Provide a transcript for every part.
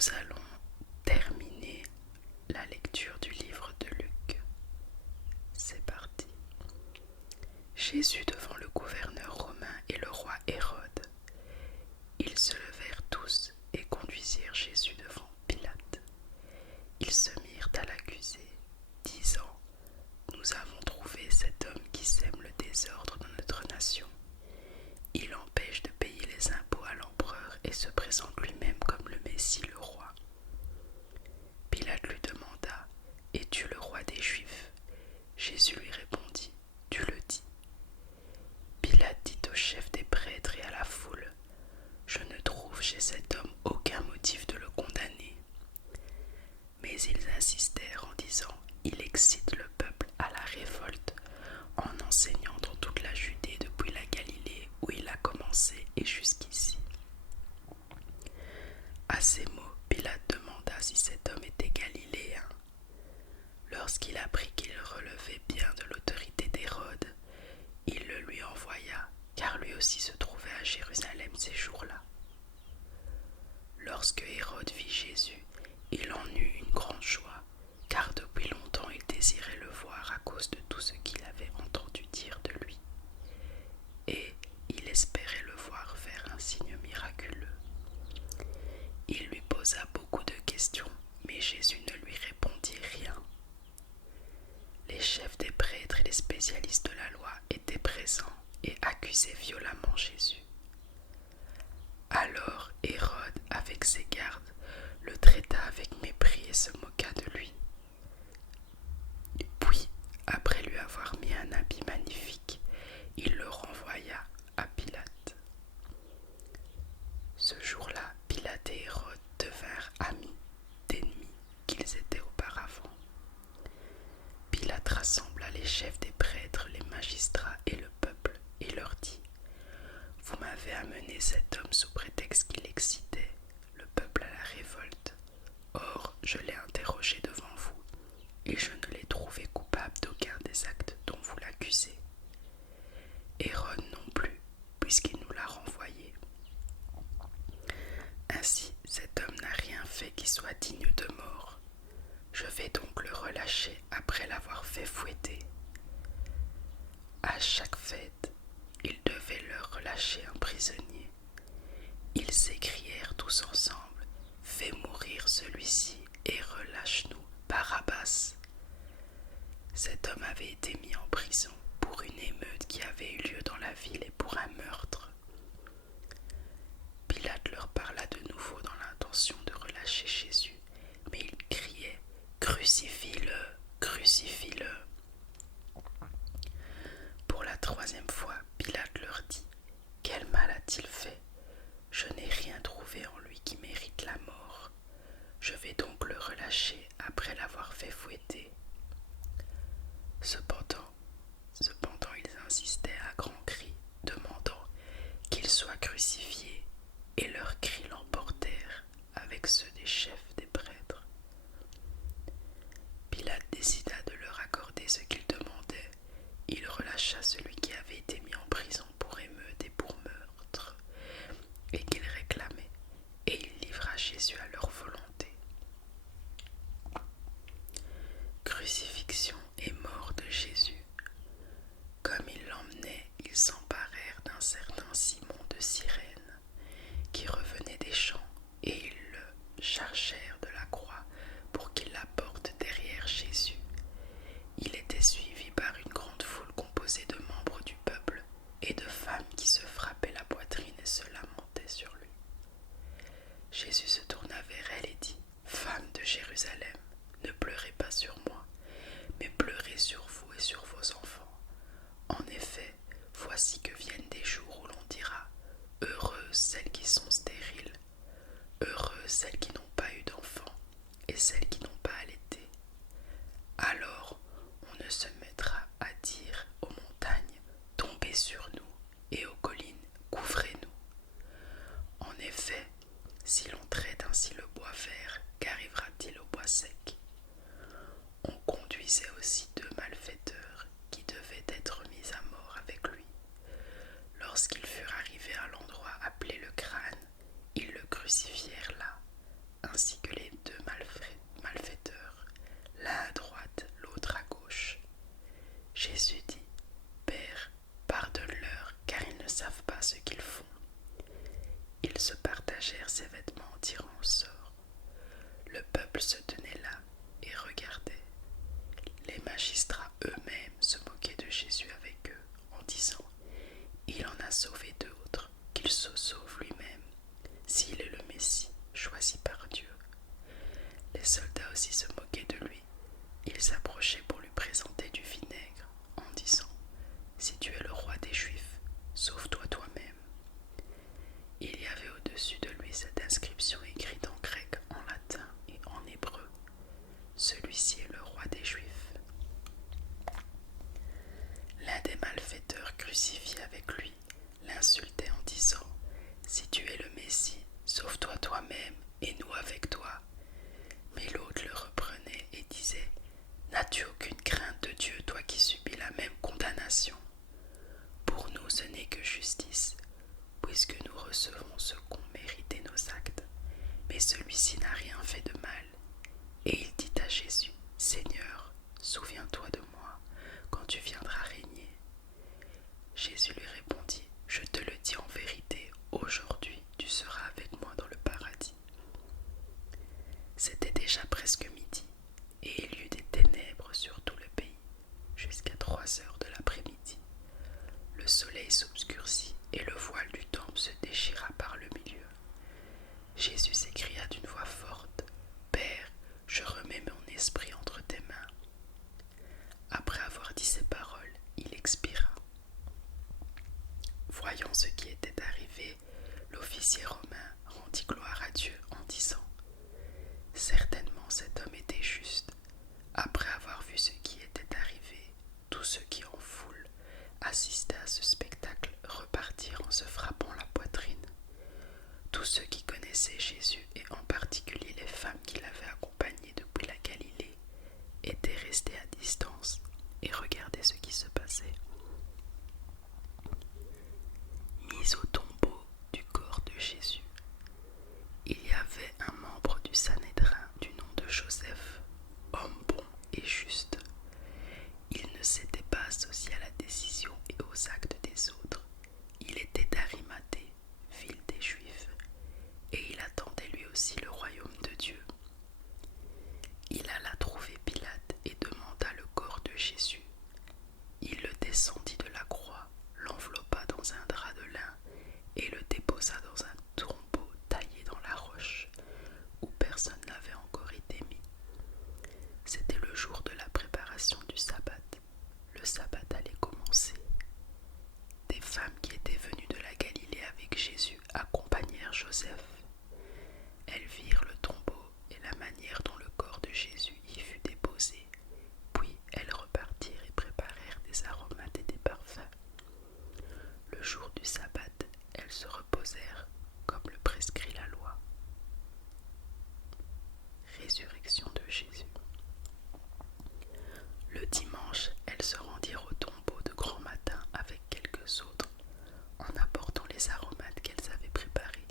nous allons terminer la lecture du livre de Luc. C'est parti. Jésus devant le gouverneur romain et le roi Hérode. Ils se levèrent tous et conduisirent Jésus devant Pilate. Ils se mirent à l'accuser, disant : « Nous avons trouvé cet homme qui sème le désordre dans notre nation. Il empêche de payer les impôts à l'empereur et se présente lui-même comme le Messie, le roi. » Pilate lui demanda : « Es-tu le roi des Juifs ?» Jésus lui répondit : « Tu le dis. » Pilate dit au chef des prêtres et à la foule : « Je ne trouve chez cet homme aucun motif de le condamner. » Mais ils insistèrent en disant : « Il excite le peuple à la révolte en enseignant dans toute la Judée depuis la Galilée où il a commencé et jusqu'ici. » À ces mots, Pilate demanda si cet homme était galiléen. Lorsqu'il apprit qu'il relevait bien de l'autorité d'Hérode, il le lui envoya, car lui aussi se trouvait à Jérusalem ces jours-là. Lorsque Hérode vit Jésus, il en eut une grande joie, car depuis longtemps il désirait le voir à cause de tout ce qu'il avait entendu dire de lui. Et il espérait le voir faire un signe miraculeux. Il lui posa beaucoup de questions, mais Jésus ne lui répondit rien. Les chefs des prêtres et les spécialistes de la loi étaient présents et accusaient violemment Jésus. Alors Hérode, avec ses gardes, le traita avec mépris et se moqua de lui. Puis, après lui avoir mis un habit magnifique, il le renvoya à Pilate. Ce jour-là, Pilate et Hérode devinrent amis d'ennemis qu'ils étaient auparavant. Pilate rassembla les chefs des prêtres, les magistrats et le peuple, et leur dit : « Vous m'avez amené cet homme sous prétexte qu'il excitait le peuple à la révolte. Or, je l'ai interrogé devant vous, et je ne l'ai trouvé coupable d'aucun des actes dont vous l'accusez. Hérode non plus, puisqu'il nous l'a renvoyé. Ainsi, cet homme n'a rien fait qui soit digne de mort. Je vais donc le relâcher après l'avoir fait fouetter. » À chaque fête, il devait leur relâcher un prisonnier. Ils s'écrièrent tous ensemble : « Fais mourir celui-ci et relâche-nous Barabbas. » Cet homme avait été mis en prison pour une émeute qui avait eu lieu dans la ville et pour un meurtre. Pilate leur parla de nouveau dans l'intention de relâcher Jésus, mais ils criaient : « Crucifie-le, crucifie-le !» Pour la troisième fois, Pilate leur dit : « Quel mal a-t-il fait ? Je n'ai rien trouvé en lui qui mérite la mort. Je vais donc le relâcher après l'avoir fait fouetter. » Cependant, ils insistaient à grands cris, demandant qu'il soit crucifié, et leurs cris l'emportèrent avec ceux des chefs des prêtres. Pilate décida de leur accorder ce qu'ils demandaient. Il relâcha celui qui avait été mis en prison pour émeute et pour meurtre, et qu'ils réclamaient, et il livra Jésus à leur volonté. Crucifixion et mort de Jésus. Comme ils l'emmenaient, ils s'emparèrent d'un certain Simon de Cyrène, qui revenait des champs, et ils le chargèrent de la croix pour qu'il la porte derrière Jésus. Il était suivi par une grande foule composée de membres du peuple et de femmes qui se frappaient la poitrine et se lamentaient sur lui. Jésus se tourna vers elle et dit : « Femmes de Jérusalem, ne pleurez pas sur moi, mais pleurez sur vous et sur vos enfants. En effet, voici que viennent des jours où l'on dira : heureuses celles qui sont stériles, heureuses celles qui n'ont pas eu d'enfants et celles qui n'ont pas allaité. Alors on ne se mettra à dire aux montagnes : tombez sur nous, et aux collines : couvrez-nous. En effet, si l'on traite ainsi le bois vert, qu'arrivera-t-il au bois sec ? On conduisait aussi deux malfaiteurs qui devaient être mis à mort avec lui. Lorsqu'ils furent arrivés à l'endroit appelé le crâne, ils le crucifièrent là, ainsi que les deux malfaiteurs, l'un à droite, l'autre à gauche. Jésus dit: Père, pardonne-leur, car ils ne savent pas ce qu'ils font. Ils se partagèrent ses vêtements en tirant au sort. Le peuple se tenait là et regardait. Les magistrats eux-mêmes se moquaient de Jésus avec eux, en disant: Il en a sauvé d'autres, qu'il se sauve lui-même, s'il est le Messie, choisi par Dieu. Les soldats aussi se moquaient de lui. Ils s'approchaient pour lui présenter du vinaigre, en disant: Si tu es le roi des Juifs, sauve-toi toi-même. Il y avait au-dessus de lui cette inscription écrite en grec, en latin et en hébreu: Celui-ci est le roi des Juifs. L'un des malfaiteurs crucifiés avec lui l'insultait en disant: Si tu es le Messie, sauve-toi toi-même et nous avec toi. Mais l'autre le reprenait et disait: N'as-tu aucune crainte de Dieu, toi qui subis la même condamnation? Pour nous, ce n'est que justice, puisque nous recevons ce qu'ont mérité nos actes. Mais celui-ci n'a rien fait de mal. Et il dit à Jésus: Seigneur, souviens-toi de moi quand tu viendras régner. Jésus lui répondit: Je te le dis en vérité, aujourd'hui tu seras avec moi dans le paradis. C'était déjà presque midi, et il y eut des ténèbres sur tout le pays, jusqu'à 3 heures de l'après-midi. Le soleil s'obscurcit, et le voile du temple se déchira par le milieu. Jésus s'écria d'une voix forte: Père, je remets mon esprit entre tes mains. Après avoir dit ces paroles, il expira. Voyant ce qui était arrivé, l'officier romain rendit gloire à Dieu en disant: Certainement cet homme était juste. Après avoir vu ce qui était arrivé, tous ceux qui en foule assistaient à ce spectacle repartirent en se frappant la poitrine. Tous ceux qui connaissaient Jésus, et en particulier les femmes qui l'avaient accompagné depuis la Galilée, étaient restés à distance et regardaient ce qui se passait. Mis au tombeau du corps de Jésus, il y avait un membre du Sanhédrin du nom de Joseph, homme bon et juste. Il ne s'était pas associé à la décision et aux actes des autres. Il était d'Arimathée, ville des Juifs, et il attendait lui aussi le royaume de Dieu. Il alla trouver Pilate et demanda le corps de Jésus. Il le descendit de la croix, l'enveloppa dans un drap de lin et le déposa dans un tombeau taillé dans la roche, où personne n'avait encore été mis. C'était le jour de la préparation du sabbat. Le sabbat allait commencer. Des femmes qui étaient venues de la Galilée avec Jésus accompagnèrent Joseph. Elles virent le tombeau et la manière dont le corps de Jésus y fut déposé. Puis elles repartirent et préparèrent des aromates et des parfums. Le jour du sabbat, elles se reposèrent comme le prescrit la loi. Résurrection de Jésus. Le dimanche, elles se rendirent au tombeau de grand matin avec quelques autres, en apportant les aromates qu'elles avaient préparés.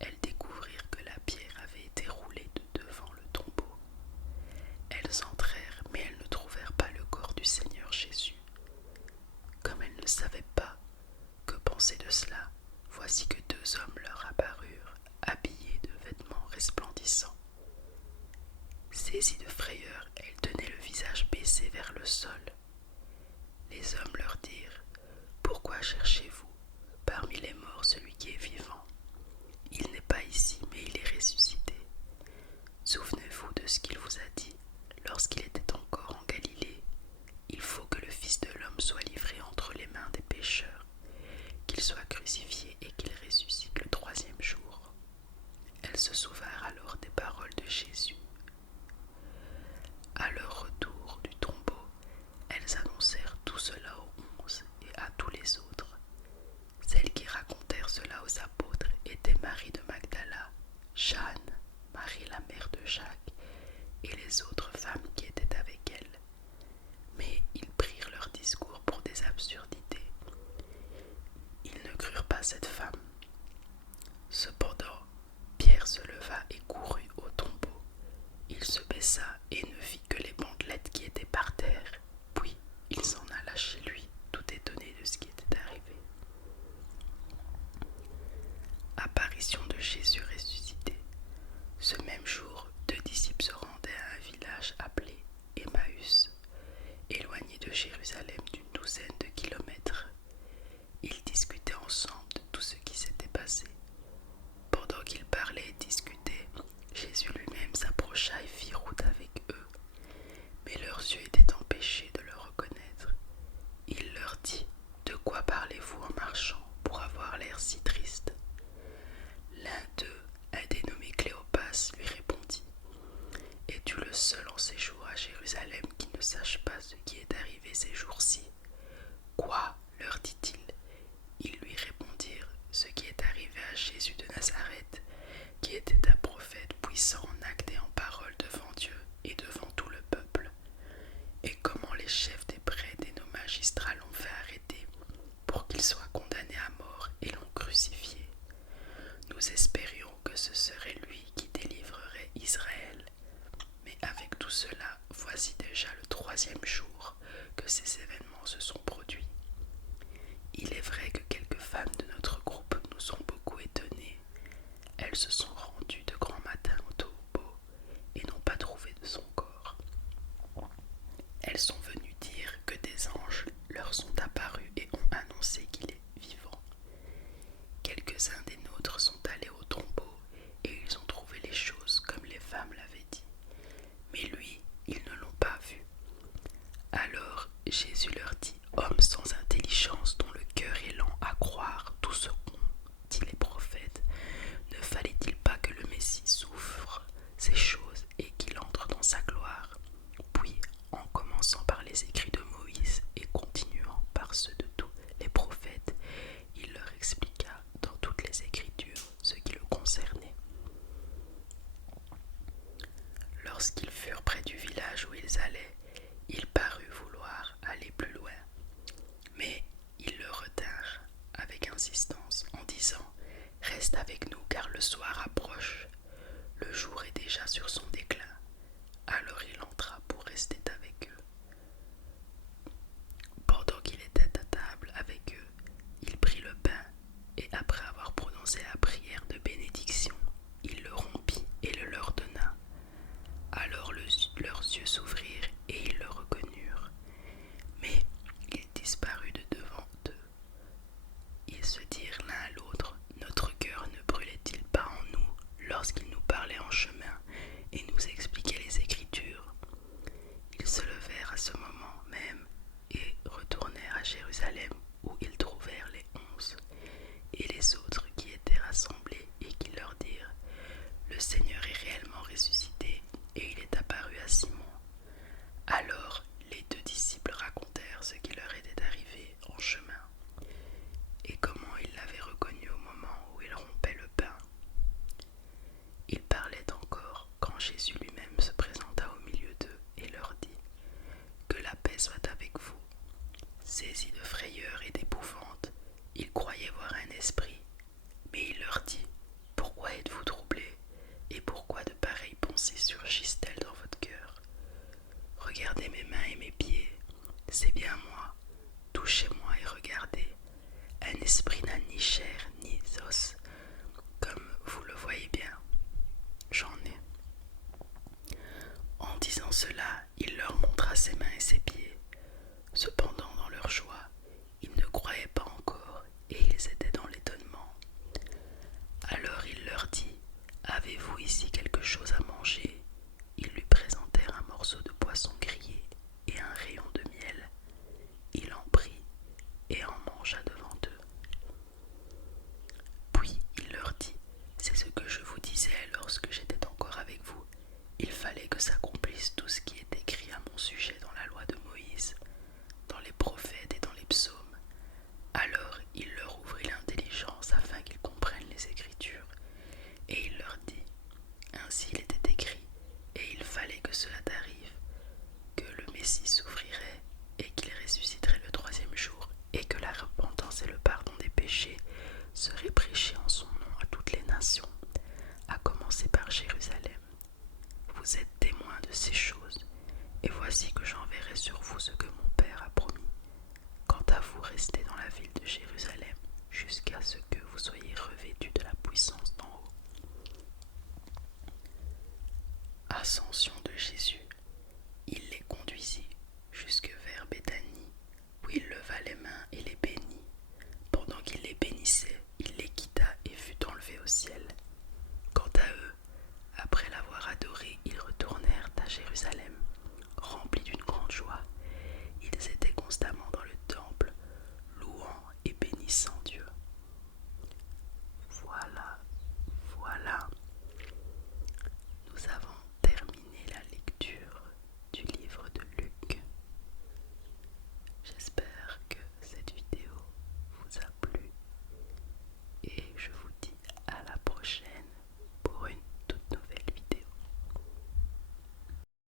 Elles découvrirent que la pierre avait été roulée de devant le tombeau. Elles entrèrent, mais elles ne trouvèrent pas le corps du Seigneur Jésus. Comme elles ne savaient pas que penser de cela, voici que 2 hommes leur apparurent, habillés de vêtements resplendissants. Saisies de frayeur, elles tenaient le visage baissé vers le sol. Les hommes leur dirent: Pourquoi cherchez-vous parmi les morts celui qui est vivant? Il n'est pas ici, mais il est ressuscité. Souvenez-vous de ce qu'il vous a dit lorsqu'il était encore en Galilée. Il faut que le Fils de l'homme soit livré entre les mains des pécheurs, qu'il soit crucifié et qu'il ressuscite le 3e jour. Elles se souvinrent alors des paroles de Jésus. À leur retour du tombeau, elles annoncèrent tout cela aux 11 et à tous les autres. Celles qui racontèrent cela aux apôtres étaient Marie de Magdala, Jeanne, Marie la mère de Jacques, et les autres femmes qui étaient avec elles. Mais ils prirent leur discours pour des absurdités. Ils ne crurent pas cette femme. Cependant, Pierre se leva et Es-tu le seul en séjour à Jérusalem qui ne sache pas ce qui est arrivé ces jours-ci? Quoi? Leur dit-il. Ils lui répondirent: ce qui est arrivé à Jésus de Nazareth, qui était un prophète puissant en actes et en paroles devant Dieu et devant tout le peuple. Et comment les chefs des prêtres et nos magistrats l'ont fait arrêter pour qu'il soit condamné à mort et l'ont crucifié. Nous espérions que ce serait lui qui délivrerait Israël. Mais avec tout cela, voici déjà le 3e jour que ces événements se sont produits. Il est vrai que quelques femmes de notre groupe nous ont beaucoup étonnés. Elles se sont rendues de grand matin au tombeau et n'ont pas trouvé de son corps. Elles sont venues dire que des anges leur sont apparus et ont annoncé qu'il est vivant. Quelques-uns des nôtres sont allés au tombeau et ils ont trouvé les choses comme les femmes l'avaient dit. Mais lui, ils ne l'ont pas vu. Alors Jésus leur dit: hommes sans intelligence, dont le cœur est lent à croire tout ce qu'ont dit les prophètes, ne fallait-il pas que le Messie souffre ces choses et qu'il entre dans sa gloire? Puis, en commençant par les écrits de Moïse et continuant par ceux de tous les prophètes, il leur expliqua dans toutes les Écritures ce qui le concernait. Lorsqu'ils furent près du village où ils allaient, il parut vouloir aller plus loin. Mais ils le retinrent avec insistance en disant: reste avec nous car le soir approche. Le jour est déjà sur son déclin. Alors il entra pour rester avec eux. Pendant qu'il était à table avec eux, il prit le pain et après avoir prononcé la prière de bénédiction, il le rompit et le leur donna. Alors leurs yeux s'ouvrirent et ils le reconnurent. Mais il disparut de devant eux. Ils se dirent l'un à l'autre: notre cœur ne brûlait-il pas en nous lorsqu'il nous parlait en chemin et nous expliquait les Écritures? Ils se levèrent à ce moment même et retournèrent à Jérusalem, où ils trouvèrent les 11 et les autres qui étaient rassemblés et qui leur dirent: le Seigneur est réellement ressuscité et il est apparu à Simon. Alors les 2 disciples racontèrent ce qui leur était arrivé en chemin et comment ils l'avaient reconnu au moment où il rompait le pain. Ils parlaient encore quand Jésus lui-même se présenta au milieu d'eux et leur dit: que la paix soit avec vous. Saisis de frayeur et d'épouvante, ils croyaient voir un esprit, mais il leur dit: pourquoi êtes-vous troublés et pourquoi de pareilles pensées surgissent-elles dans votre cœur? Regardez mes mains et mes pieds, c'est bien moi. Touchez-moi et regardez. Un esprit n'a ni chair ni os, comme vous le voyez bien. J'en ai. En disant cela, il leur montra ses mains et ses pieds. Cependant, dans leur joie, ils ne croyaient pas encore et ils étaient dans l'étonnement. Alors il leur dit: avez-vous ici quelque chose à manger? Ils lui présentèrent un morceau de poisson grillé et un rayon de miel. Il en prit et en mangea devant eux. Puis il leur dit: c'est ce que je vous disais lorsque j'étais encore avec vous. Il fallait que s'accomplisse tout ce qui est écrit à mon sujet dans la loi de Moïse, dans les prophètes et dans les psaumes. Alors il leur ouvrit l'intelligence afin qu'ils comprennent les Écritures. Et il leur dit: ainsi il était écrit, et il fallait que cela t'arrive, que le Messie souffrirait et qu'il ressusciterait le 3e jour, et que la repentance et le pardon des péchés seraient prêchés en son nom à toutes les nations, à commencer par Jérusalem. Vous êtes témoins de ces choses, et voici que j'enverrai sur vous ce que mon Père a promis. Quant à vous, restez dans la ville de Jérusalem jusqu'à ce que vous soyez revêtus de la puissance d'en haut. Ascension de Jésus. Il les conduisit jusque vers Béthanie, où il leva les mains et les bénit. Pendant qu'il les bénissait, il les quitta et fut enlevé au ciel. Quant à eux, après l'avoir adoré, ils retournèrent à Jérusalem